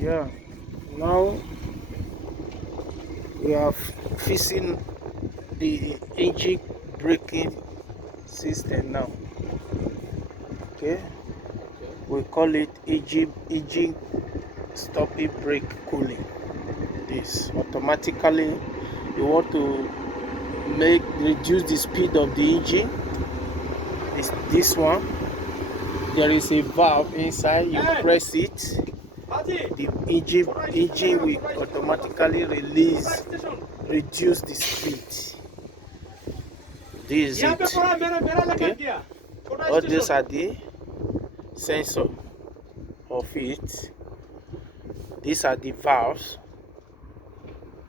Yeah, now we are fixing the engine braking system now. Okay, we call it engine stopping brake cooling. This automatically you want to reduce the speed of the engine. This one, there is a valve inside. You press it, the engine will automatically reduce the speed. This is it. Okay, all these are the sensor of it. These are the valves.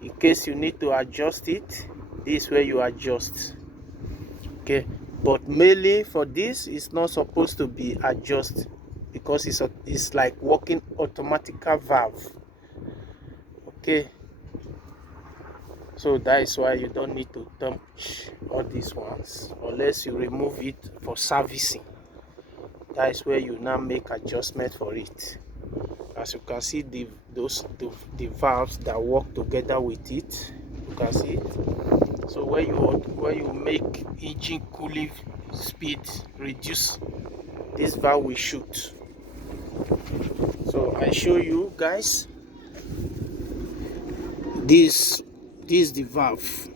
In case you need to adjust it, this is where you adjust. Okay, but mainly for this, it's not supposed to be adjusted because it's like working automatic valve. Okay, so that is why you don't need to touch all these ones unless you remove it for servicing. That is where you now make adjustment for it. As you can see, the valves that work together with it, you can see it. So where you make engine cooling speed reduce, this valve will shoot. So I show you guys, this is the valve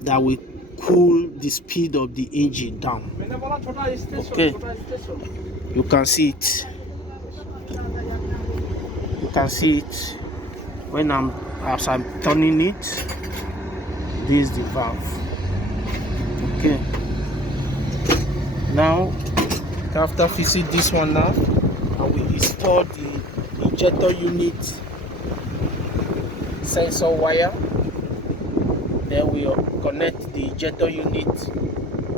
that will cool the speed of the engine down. Okay, you can see it. You can see it when as I'm turning it. This is the valve. Okay, now after fixing this one, now I will install the injector unit sensor wire. Then we connect the injector unit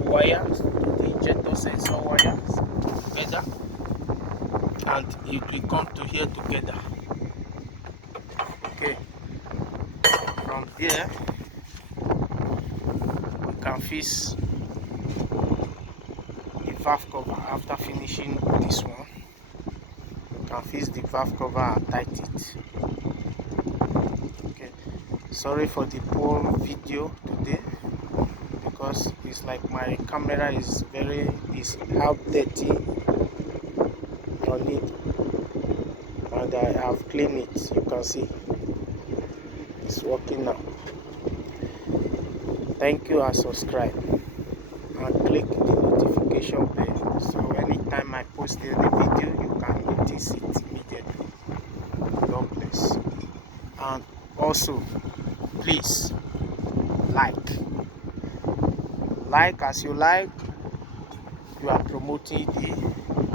wires to the injector sensor wires together, and it will come to here together. Okay, from here we can fix the valve cover. After finishing this one, we can fix the valve cover and tight it. Okay, sorry for the poor video today because it's like my camera is half dirty on it, and I have cleaned it. You can see it's working now. Thank you, and subscribe and click the notification bell, so anytime I post any video you can notice it immediately. God bless. And also please like as you like, you are promoting the